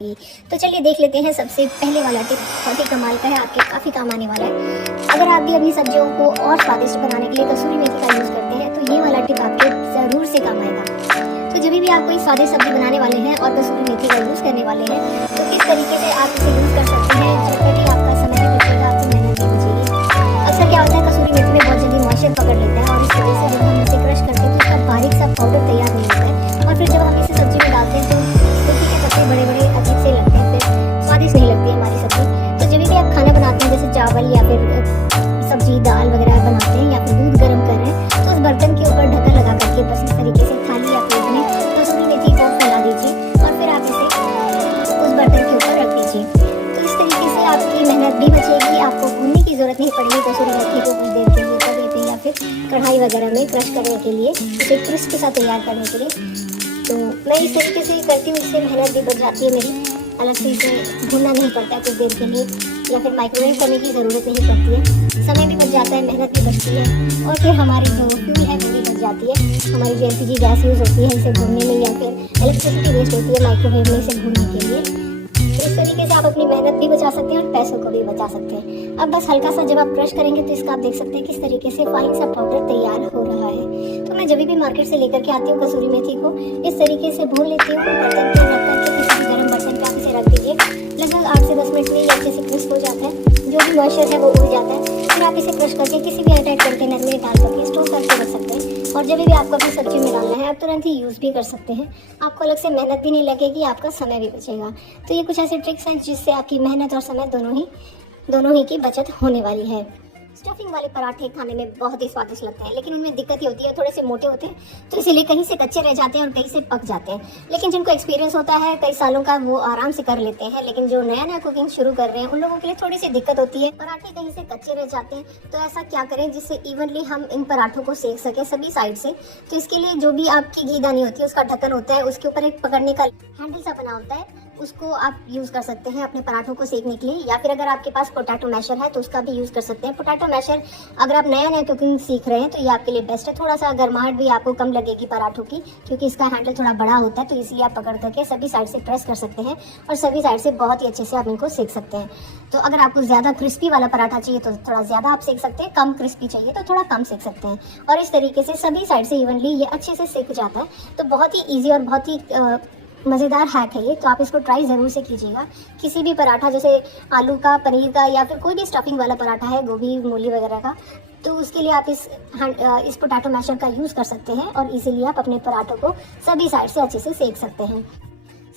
तो चलिए देख लेते हैं। सबसे पहले वाला टिप बहुत ही कमाल का है, आपके काफ़ी काम आने वाला है। अगर आप भी अपनी सब्जियों को और स्वादिष्ट बनाने के लिए कसूरी मेथी का यूज़ करते हैं तो ये वाला टिप आपके ज़रूर से काम आएगा। तो जब भी आप कोई स्वादिष्ट सब्जी बनाने वाले हैं और कसूरी मेथी का यूज़ करने वाले हैं तो किस तरीके से आप इसे यूज़ कर सकते हैं, झटपट ही आपका समय भी बचेगा, आपकी मेहनत भी बचेगी। अक्सर क्या होता है, कसूरी मेथी में बहुत जल्दी मॉइस्चर पकड़ लेता है और इस वजह से जब हम इसे क्रश करते हैं तो इसका बारीक सा पाउडर तैयार नहीं होता है और फिर जब हम इसे सब्जी में डालते हैं तो मेथी के पत्ते बड़े बड़े अजीब से लगते हैं, फिर स्वादिष्ट नहीं लगती है हमारी सब्जी। तो जब भी आप खाना बनाते हैं, जैसे चावल या फिर सब्जी दाल वगैरह बनाते हैं या फिर दूध गर्म कर रहे हैं, तो उस बर्तन के ऊपर ढक्कन लगा करके बस इस तरीके से थाली या प्लेट में कसूरी मेथी को फैला दीजिए और फिर आप इसे उस बर्तन के ऊपर रख दीजिए। तो इस तरीके से आपकी मेहनत भी बचेगी, आपको भूनने की जरूरत नहीं पड़ेगी कसूरी मेथी को कुछ देर के लिए तवे पे या फिर कढ़ाई वगैरह में क्रश करने के लिए, इसे क्रिस्प सा तैयार करने के लिए। तो मैं इस तरीके से करती हूँ, इससे मेहनत भी बच जाती है मेरी, अलग से इसे भूनना नहीं पड़ता है कुछ देर के लिए या फिर माइक्रोवेव करने की ज़रूरत नहीं पड़ती है। समय भी बच जाता है, मेहनत भी बचती है और फिर हमारी जो फ्यूल है वो भी बच जाती है। हमारी जो LPG गैस यूज़ होती है इसे भूनने में या फिर इलेक्ट्रिसिटी वेस्ट होती है माइक्रोवेव में इसे भूनने के लिए। तो इस तरीके से आप अपनी मेहनत भी बचा सकते हैं और पैसों को भी बचा सकते हैं। अब बस हल्का सा जब आप क्रश करेंगे तो इसका आप देख सकते हैं किस तरीके से फाइन सा पाउडर तैयार हो रहा है। तो मैं जब भी मार्केट से लेकर के आती हूँ कसूरी मेथी को इस तरीके से भून लेती हूँ, बर्तन पे रख करके किसी भी गर्म बर्तन पे आप इसे रख दीजिए। लगभग 8 से 10 मिनट में ये अच्छे से क्रिस्प हो जाता है, जो भी मॉइस्चर है वो उड़ जाता है। फिर आप इसे क्रश करके किसी भी एयरटाइट कंटेनर में डाल करके स्टोर करके रख सकते हैं और जब भी आपको अपनी सब्जी में डालना है आप तुरंत ही यूज़ भी कर सकते हैं। आपको अलग से मेहनत भी नहीं लगेगी, आपका समय भी बचेगा। तो ये कुछ ऐसे ट्रिक्स हैं जिससे आपकी मेहनत और समय दोनों ही की बचत होने वाली है। स्टफिंग वाले पराठे खाने में बहुत ही स्वादिष्ट लगते हैं, लेकिन उनमें दिक्कत ये होती है थोड़े से मोटे होते हैं, तो इसीलिए कहीं से कच्चे रह जाते हैं और कहीं से पक जाते हैं। लेकिन जिनको एक्सपीरियंस होता है कई सालों का वो आराम से कर लेते हैं, लेकिन जो नया नया कुकिंग शुरू कर रहे हैं उन लोगों के लिए थोड़ी सी दिक्कत होती है, पराठे कहीं से कच्चे रह जाते हैं। तो ऐसा क्या करें जिससे इवनली हम इन पराठों को सेक सकें सभी साइड से। तो इसके लिए जो भी आपकी घीदानी होती है उसका ढक्कन होता है, उसके ऊपर एक पकड़ने का हैंडल सा बना होता है, उसको आप यूज़ कर सकते हैं अपने पराठों को सेकने के लिए। या फिर अगर आपके पास पोटैटो मैशर है तो उसका भी यूज़ कर सकते हैं। पोटैटो मैशर अगर आप नया नया कुकिंग सीख रहे हैं तो ये आपके लिए बेस्ट है। थोड़ा सा गर्माहट भी आपको कम लगेगी पराठों की, क्योंकि इसका हैंडल थोड़ा बड़ा होता है, तो इसलिए आप पकड़ करके सभी साइड से प्रेस कर सकते हैं और सभी साइड से बहुत ही अच्छे से आप इनको सेक सकते हैं। तो अगर आपको ज़्यादा क्रिस्पी वाला पराठा चाहिए तो थोड़ा ज़्यादा आप सेक सकते हैं, कम क्रिस्पी चाहिए तो थोड़ा कम सेक सकते हैं। और इस तरीके से सभी साइड से इवनली ये अच्छे से सेक जाता है। तो बहुत ही ईजी और बहुत ही मज़ेदार हैक है ये, तो आप इसको ट्राई ज़रूर से कीजिएगा। किसी भी पराठा, जैसे आलू का, पनीर का या फिर कोई भी स्टफिंग वाला पराठा है, गोभी मूली वगैरह का, तो उसके लिए आप इस पोटैटो मैशर का यूज़ कर सकते हैं और इजीली आप अपने पराठों को सभी साइड से अच्छे से सेक सकते हैं।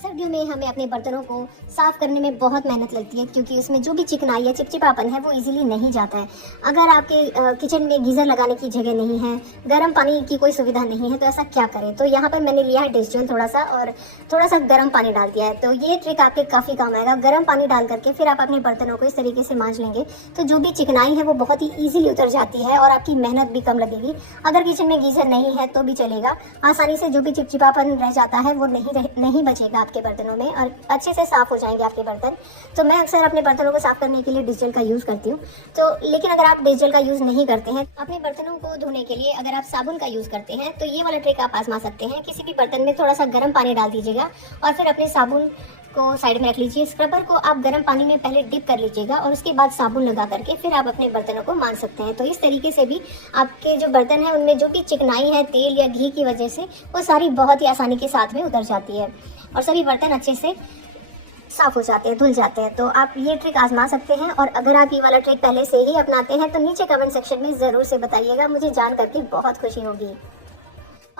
सर्दियों में हमें अपने बर्तनों को साफ़ करने में बहुत मेहनत लगती है, क्योंकि उसमें जो भी चिकनाई या चिपचिपापन है वो इजीली नहीं जाता है। अगर आपके किचन में गीज़र लगाने की जगह नहीं है, गर्म पानी की कोई सुविधा नहीं है, तो ऐसा क्या करें। तो यहाँ पर मैंने लिया है डिश जेल थोड़ा सा और थोड़ा सा गर्म पानी डाल दिया है। तो ये ट्रिक आपके काफ़ी काम आएगा। गर्म पानी डाल करके फिर आप अपने बर्तनों को इस तरीके से मांज लेंगे तो जो भी चिकनाई है वो बहुत ही ईजिली उतर जाती है और आपकी मेहनत भी कम लगेगी। अगर किचन में गीज़र नहीं है तो भी चलेगा, आसानी से जो भी चिपचिपापन रह जाता है वो नहीं बचेगा के बर्तनों में और अच्छे से साफ हो जाएंगे आपके बर्तन। तो मैं अक्सर अपने बर्तनों को साफ करने के लिए डिश जेल का यूज़ करती हूँ। तो लेकिन अगर आप डिश जेल का यूज़ नहीं करते हैं, अपने बर्तनों को धोने के लिए अगर आप साबुन का यूज़ करते हैं तो ये वाला ट्रिक आप आजमा सकते हैं। किसी भी बर्तन में थोड़ा सा गर्म पानी डाल दीजिएगा और फिर अपने साबुन को साइड में रख लीजिए। स्क्रबर को आप गर्म पानी में पहले डिप कर लीजिएगा और उसके बाद साबुन लगा करके फिर आप अपने बर्तनों को मांज सकते हैं। तो इस तरीके से भी आपके जो बर्तन है उनमें जो भी चिकनाई है तेल या घी की वजह से वो सारी बहुत ही आसानी के साथ में उतर जाती है और सभी बर्तन अच्छे से साफ हो जाते हैं, धुल जाते हैं। तो आप ये ट्रिक आजमा सकते हैं और अगर आप ये वाला ट्रिक पहले से ही अपनाते हैं तो नीचे कमेंट सेक्शन में ज़रूर से बताइएगा, मुझे जान करके बहुत खुशी होगी।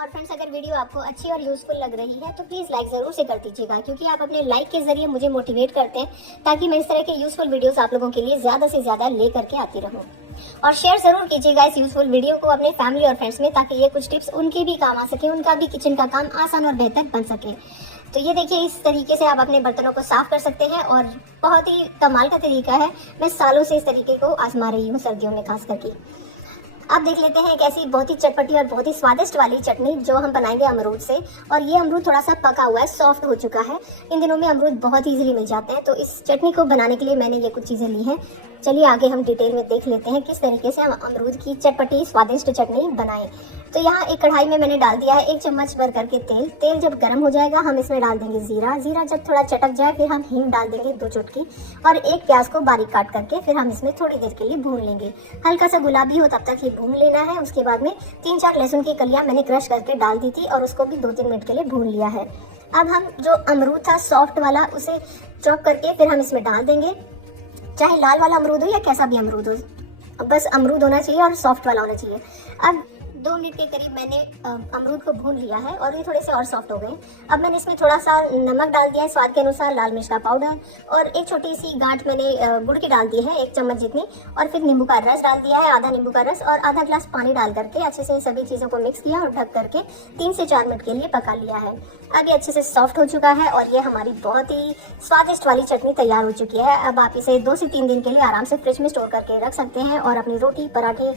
और फ्रेंड्स, अगर वीडियो आपको अच्छी और यूज़फुल लग रही है तो प्लीज़ लाइक ज़रूर से कर दीजिएगा, क्योंकि आप अपने लाइक के ज़रिए मुझे मोटिवेट करते हैं ताकि मैं इस तरह के यूज़फुल वीडियोस आप लोगों के लिए ज़्यादा से ज़्यादा ले करके आती रहूँ। और शेयर ज़रूर कीजिएगा इस यूज़फुल वीडियो को अपने फैमिली और फ्रेंड्स में, ताकि ये कुछ टिप्स उनके भी काम आ सके, उनका भी किचन का काम आसान और बेहतर बन सके। तो ये देखिए, इस तरीके से आप अपने बर्तनों को साफ़ कर सकते हैं और बहुत ही कमाल का तरीका है। मैं सालों से इस तरीके को आजमा रही हूँ सर्दियों में खास करके। अब देख लेते हैं एक ऐसी बहुत ही चटपटी और बहुत ही स्वादिष्ट वाली चटनी जो हम बनाएंगे अमरूद से। और ये अमरूद थोड़ा सा पका हुआ है, सॉफ्ट हो चुका है। इन दिनों में अमरूद बहुत इजीली मिल जाते हैं, तो इस चटनी को बनाने के लिए मैंने ये कुछ चीज़ें ली हैं। चलिए आगे हम डिटेल में देख लेते हैं किस तरीके से हम अमरूद की चटपटी स्वादिष्ट चटनी बनाएं। तो यहाँ एक कढ़ाई में मैंने डाल दिया है 1 चम्मच भर करके तेल। तेल जब गर्म हो जाएगा हम इसमें डाल देंगे जीरा। जीरा जब थोड़ा चटक जाए फिर हम हींग डाल देंगे 2 चुटकी, और एक प्याज को बारीक काट करके फिर हम इसमें थोड़ी देर के लिए भून लेंगे। हल्का सा गुलाबी हो तब तक ये भून लेना है। उसके बाद में 3-4 लहसुन की कलियां मैंने क्रश करके डाल दी थी और उसको भी 2-3 मिनट के लिए भून लिया है। अब हम जो अमरूद था सॉफ्ट वाला उसे चॉप करके फिर हम इसमें डाल देंगे। चाहे लाल वाला अमरूद हो या कैसा भी अमरूद हो, बस अमरूद होना चाहिए और सॉफ्ट वाला होना चाहिए। अब 2 मिनट के करीब मैंने अमरूद को भून लिया है और ये थोड़े से और सॉफ्ट हो गए। अब मैंने इसमें थोड़ा सा नमक डाल दिया है स्वाद के अनुसार, लाल मिर्च का पाउडर, और एक छोटी सी गांठ मैंने गुड़ की डाल दी है 1 चम्मच जितनी, और फिर नींबू का रस डाल दिया है, आधा नींबू का रस, और आधा ग्लास पानी डाल करके अच्छे से सभी चीज़ों को मिक्स किया और ढक करके 3 से 4 मिनट के लिए पका लिया है। अब ये अच्छे से सॉफ्ट हो चुका है और ये हमारी बहुत ही स्वादिष्ट वाली चटनी तैयार हो चुकी है। अब आप इसे 2 से 3 दिन के लिए आराम से फ्रिज में स्टोर करके रख सकते हैं और अपनी रोटी, पराठे,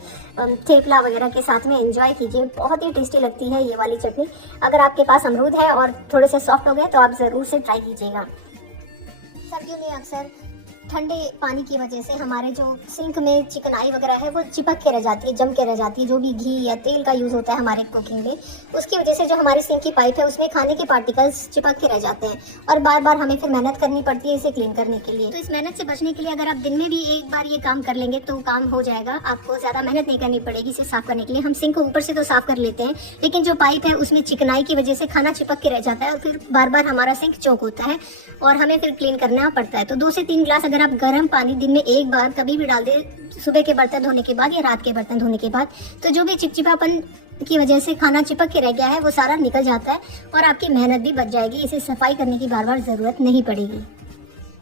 थेपला वगैरह के साथ में एंजॉय कीजिए। बहुत ही टेस्टी लगती है ये वाली चटनी। अगर आपके पास अमरूद है और थोड़े से सॉफ्ट हो गए तो आप ज़रूर से ट्राई कीजिएगा। सर्दियों में अक्सर ठंडे पानी की वजह से हमारे जो सिंक में चिकनाई वगैरह है वो चिपक के रह जाती है, जम के रह जाती है। जो भी घी या तेल का यूज़ होता है हमारे कुकिंग में, उसकी वजह से जो हमारी सिंक की पाइप है उसमें खाने के पार्टिकल्स चिपक के रह जाते हैं और बार बार हमें फिर मेहनत करनी पड़ती है इसे क्लीन करने के लिए। तो इस मेहनत से बचने के लिए अगर आप दिन में भी एक बार ये काम कर लेंगे तो काम हो जाएगा। आपको ज़्यादा मेहनत नहीं करनी पड़ेगी इसे साफ़ करने के लिए। हम सिंक को ऊपर से तो साफ़ कर लेते हैं, लेकिन जो पाइप है उसमें चिकनाई की वजह से खाना चिपक के रह जाता है और फिर बार बार हमारा सिंक चौक होता है और हमें फिर क्लीन करना पड़ता है। तो 2 से 3 ग्लास अगर आप गर्म पानी दिन में एक बार कभी भी डाल दे, सुबह के बर्तन धोने के बाद या रात के बर्तन धोने के बाद, तो जो भी चिपचिपापन की वजह से खाना चिपक के रह गया है वो सारा निकल जाता है और आपकी मेहनत भी बच जाएगी। इसे सफाई करने की बार बार ज़रूरत नहीं पड़ेगी।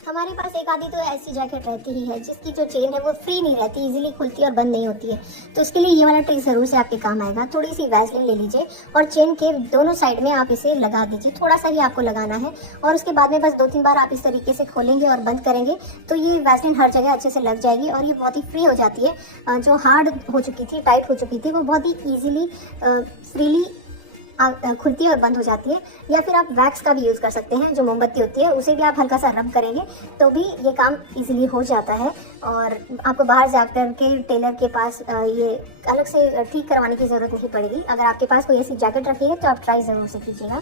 हमारे पास एक आधी तो ऐसी जैकेट रहती ही है जिसकी जो चेन है वो फ्री नहीं रहती, इजीली खुलती और बंद नहीं होती है। तो उसके लिए ये वाला ट्रिक ज़रूर से आपके काम आएगा। थोड़ी सी वैसलीन ले लीजिए और चेन के दोनों साइड में आप इसे लगा दीजिए। थोड़ा सा ही आपको लगाना है और उसके बाद में बस 2-3 बार आप इस तरीके से खोलेंगे और बंद करेंगे तो ये वैसलीन हर जगह अच्छे से लग जाएगी और ये बहुत ही फ्री हो जाती है। जो हार्ड हो चुकी थी, टाइट हो चुकी थी, वो बहुत ही ईजिली फ्रीली खुलती है और बंद हो जाती है। या फिर आप वैक्स का भी यूज़ कर सकते हैं, जो मोमबत्ती होती है उसे भी आप हल्का सा रब करेंगे तो भी ये काम इजीली हो जाता है और आपको बाहर जाकर के टेलर के पास ये अलग से ठीक करवाने की ज़रूरत नहीं पड़ेगी। अगर आपके पास कोई ऐसी जैकेट रखी है तो आप ट्राई ज़रूर से कीजिएगा।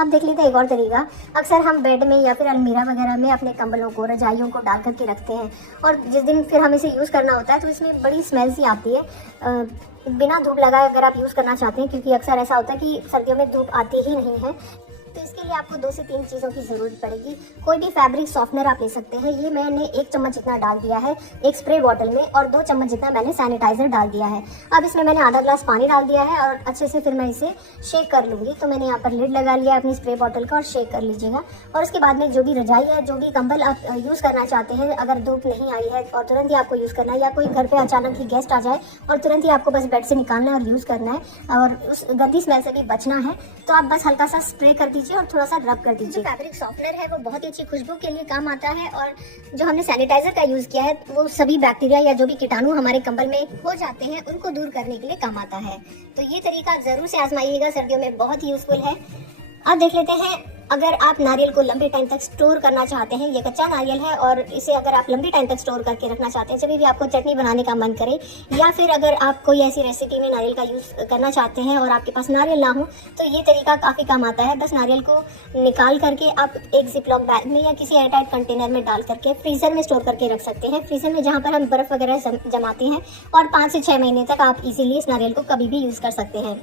अब देख लेते हैं एक और तरीका। अक्सर हम बेड में या फिर अलमीरा वगैरह में अपने कंबलों को, रजाइयों को डाल करके रखते हैं और जिस दिन फिर हमें इसे यूज़ करना होता है तो इसमें बड़ी स्मेल सी आती है। बिना धूप लगाए अगर आप यूज़ करना चाहते हैं, क्योंकि अक्सर ऐसा होता है कि सर्दियों में धूप आती ही नहीं है, तो इसके लिए आपको 2 से 3 चीज़ों की ज़रूरत पड़ेगी। कोई भी फैब्रिक सॉफ्टनर आप ले सकते हैं। ये मैंने 1 चम्मच जितना डाल दिया है एक स्प्रे बॉटल में और 2 चम्मच जितना मैंने सैनिटाइज़र डाल दिया है। अब इसमें मैंने आधा ग्लास पानी डाल दिया है और अच्छे से फिर मैं इसे शेक कर लूँगी। तो मैंने यहाँ पर लिड लगा लिया अपनी स्प्रे बॉटल का और शेक कर लीजिएगा। और उसके बाद में जो भी रजाई है, जो भी कंबल आप यूज़ करना चाहते हैं, अगर धूप नहीं आई है और तुरंत ही आपको यूज़ करना है या कोई घर पर अचानक ही गेस्ट आ जाए और तुरंत ही आपको बस बेड से निकालना है और यूज़ करना है और उस गंदी स्मेल से भी बचना है, तो आप बस हल्का सा स्प्रे कर दीजिए और थोड़ा सा रब कर दीजिए। फैब्रिक सॉफ्टनर है वो बहुत ही अच्छी खुशबू के लिए काम आता है और जो हमने सैनिटाइजर का यूज किया है वो सभी बैक्टीरिया या जो भी कीटाणु हमारे कंबल में हो जाते हैं उनको दूर करने के लिए काम आता है। तो ये तरीका जरूर से आजमाइएगा, सर्दियों में बहुत ही यूजफुल है। अब देख लेते हैं, अगर आप नारियल को लंबे टाइम तक स्टोर करना चाहते हैं, ये कच्चा नारियल है और इसे अगर आप लंबे टाइम तक स्टोर करके रखना चाहते हैं, जब भी आपको चटनी बनाने का मन करे, या फिर अगर आप कोई ऐसी रेसिपी में नारियल का यूज़ करना चाहते हैं और आपके पास नारियल ना हो, तो ये तरीका काफ़ी काम आता है। बस नारियल को निकाल करके आप एक जिपलॉक बैग में या किसी एयरटाइट कंटेनर में डाल करके फ्रीज़र में स्टोर करके रख सकते हैं। फ्रीज़र में जहाँ पर हम बर्फ़ वगैरह जमाते हैं, और 5 से 6 महीने तक आप इजीली इस नारियल को कभी भी यूज़ कर सकते हैं।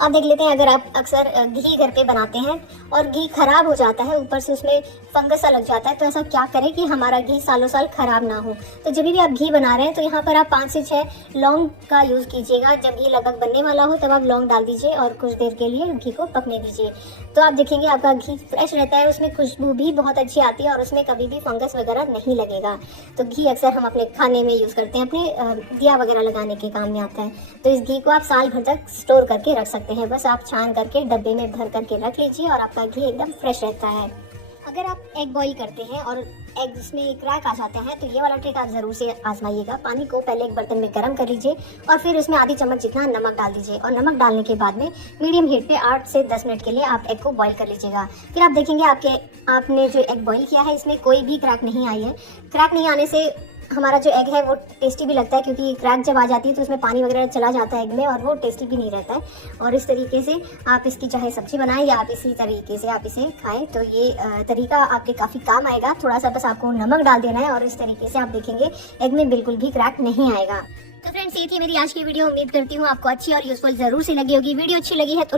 अब देख लेते हैं, अगर आप अक्सर घी घर पे बनाते हैं और घी खराब हो जाता है, ऊपर से उसमें फंगस सा लग जाता है, तो ऐसा क्या करें कि हमारा घी सालों साल खराब ना हो। तो जब भी आप घी बना रहे हैं तो यहाँ पर आप 5 से 6 लौंग का यूज़ कीजिएगा। जब घी लगभग बनने वाला हो तब आप लौंग डाल दीजिए और कुछ देर के लिए घी को पकने दीजिए। तो आप देखेंगे आपका घी फ्रेश रहता है, उसमें खुशबू भी बहुत अच्छी आती है और उसमें कभी भी फंगस वगैरह नहीं लगेगा। तो घी अक्सर हम अपने खाने में यूज़ करते हैं, अपने दिया वगैरह लगाने के काम में आता है। तो इस घी को आप साल भर तक स्टोर करके रख सकते हैं। बस आप छान करके डब्बे में भर करके रख लीजिए और आपका घी एकदम फ्रेश रहता है। अगर आप एग बॉईल करते हैं और एग जिसमें क्रैक आ जाते हैं तो ये वाला ट्रिक आप ज़रूर से आजमाइएगा। पानी को पहले एक बर्तन में गर्म कर लीजिए और फिर उसमें आधी चम्मच जितना नमक डाल दीजिए और नमक डालने के बाद में मीडियम हीट पे 8 से 10 मिनट के लिए आप एग को बॉईल कर लीजिएगा। फिर आप देखेंगे आपने जो एग बॉईल किया है इसमें कोई भी क्रैक नहीं आई है। क्रैक नहीं आने से हमारा जो एग है वो टेस्टी भी लगता है, क्योंकि क्रैक जब आ जाती है तो उसमें पानी वगैरह चला जाता है एग में और वो टेस्टी भी नहीं रहता है। और इस तरीके से आप इसकी चाहे सब्जी बनाएं या आप इसी तरीके से आप इसे खाएं तो ये तरीका आपके काफ़ी काम आएगा। थोड़ा सा बस आपको नमक डाल देना है और इस तरीके से आप देखेंगे एग में बिल्कुल भी क्रैक नहीं आएगा। तो फ्रेंड्स, ये थी मेरी आज की वीडियो। उम्मीद करती हूँ आपको अच्छी और यूजफुल जरूर से लगी होगी। वीडियो अच्छी लगी है तो